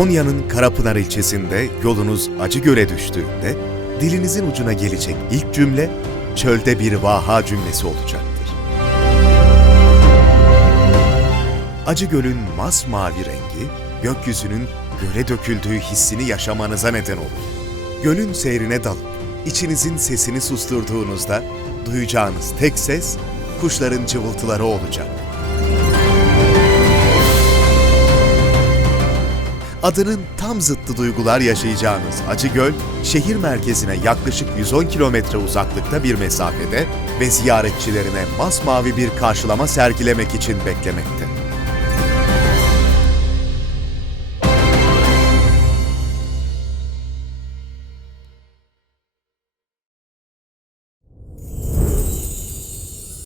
Konya'nın Karapınar ilçesinde yolunuz Acıgöl'e düştüğünde dilinizin ucuna gelecek ilk cümle çölde bir vaha cümlesi olacaktır. Acıgöl'ün masmavi rengi gökyüzünün göle döküldüğü hissini yaşamanıza neden olur. Gölün seyrine dalıp içinizin sesini susturduğunuzda duyacağınız tek ses kuşların cıvıltıları olacak. Adının tam zıttı duygular yaşayacağınız Acıgöl, şehir merkezine yaklaşık 110 kilometre uzaklıkta bir mesafede ve ziyaretçilerine masmavi bir karşılama sergilemek için beklemekte.